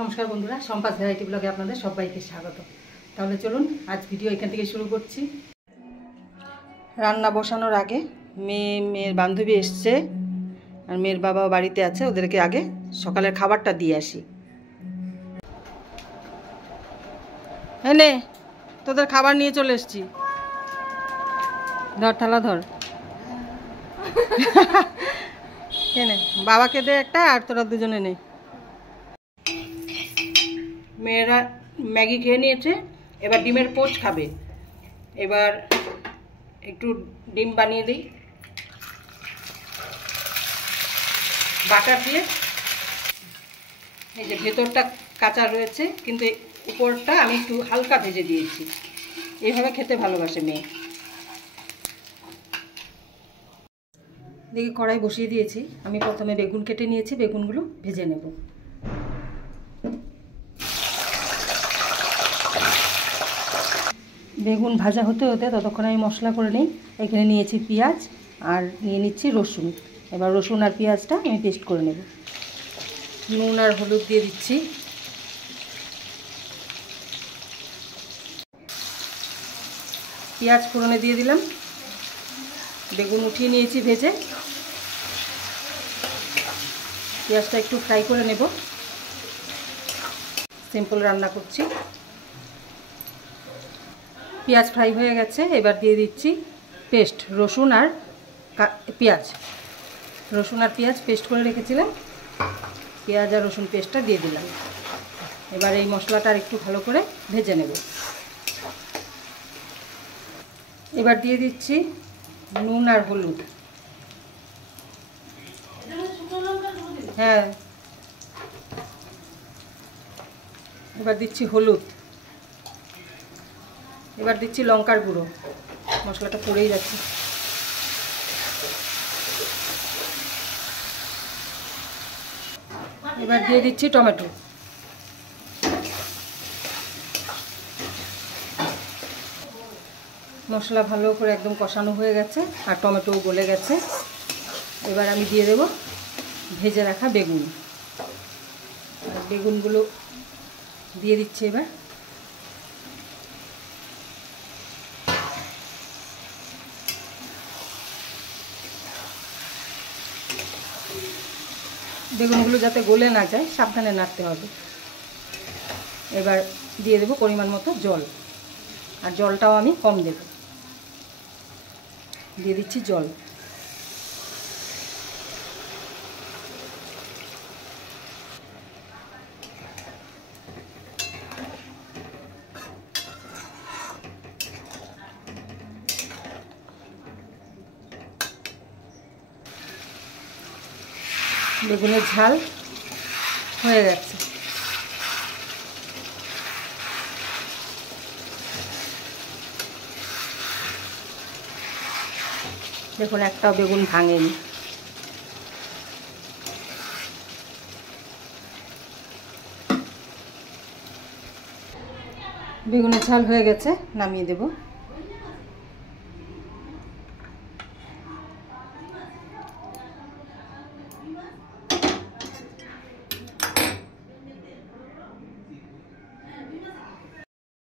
নমস্কার বন্ধুরা, সম্পাস ভ্যারাইটি ব্লগে আপনাদের সবাইকে স্বাগত। তাহলে চলুন আজ ভিডিও এখান থেকে শুরু করছি। রান্না বসানোর আগে মেয়ের বান্ধবী এসছে আর মেয়ের বাবাও বাড়িতে আছে, ওদেরকে আগে সকালের খাবারটা দিয়ে আসি। এনে তোদের খাবার নিয়ে চলে এসছি, ধর থালা ধর। এনে বাবাকে দে একটা, আর তোরা দুজনে নে। মেয়েরা ম্যাগি খেয়ে নিয়েছে, এবার ডিমের পোচ খাবে। এবার একটু ডিম বানিয়ে দিই বাটার দিয়ে। এই যে ভেতরটা কাঁচা রয়েছে, কিন্তু উপরটা আমি একটু হালকা ভেজে দিয়েছি। এইভাবে খেতে ভালোবাসে মেয়ে। দেখি কড়াই বসিয়ে দিয়েছি। আমি প্রথমে বেগুন কেটে নিয়েছি, বেগুনগুলো ভেজে নেব। বেগুন ভাজা হতে হতে ততক্ষণ আমি মশলা করে নিই। এখানে নিয়েছি পেঁয়াজ আর নিয়ে নিচ্ছি রসুন। এবার রসুন আর পেঁয়াজটা আমি পেস্ট করে নেব। নুন আর হলুদ দিয়ে দিচ্ছি। পেঁয়াজ ফোড়নে দিয়ে দিলাম। বেগুন উঠিয়ে নিয়েছি ভেজে। পেঁয়াজটা একটু ফ্রাই করে নেব। সিম্পল রান্না করছি। পেঁয়াজ ফ্রাই হয়ে গেছে, এবার দিয়ে দিচ্ছি পেস্ট, রসুন আর পেঁয়াজ। রসুন আর পেঁয়াজ পেস্ট করে রেখেছিলাম, পেঁয়াজ আর রসুন পেস্টটা দিয়ে দিলাম। এবার এই মশলাটা একটু ভালো করে ভেজে নেব। এবার দিয়ে দিচ্ছি নুন আর হলুদ। হ্যাঁ, এবার দিচ্ছি হলুদ। এবার দিচ্ছি লঙ্কার গুঁড়ো। মশলাটা পড়েই যাচ্ছে। এবার দিয়ে দিচ্ছি টমেটো। মশলা ভালো করে একদম কষানো হয়ে গেছে আর টমেটোও গলে গেছে। এবার আমি দিয়ে দেব ভেজে রাখা বেগুন। বেগুনগুলো দিয়ে দিচ্ছি। এবার বেগুনগুলো যাতে গলে না যায় সাবধানে নাড়তে হবে। এবার দিয়ে দেব পরিমাণ মতো জল, আর জলটাও আমি কম দেব। দিয়ে দিচ্ছি জল। বেগুনের ঝাল হয়ে গেছে। দেখুন একটাও বেগুন ভাঙেনি। বেগুনের ঝাল হয়ে গেছে, নামিয়ে দেব।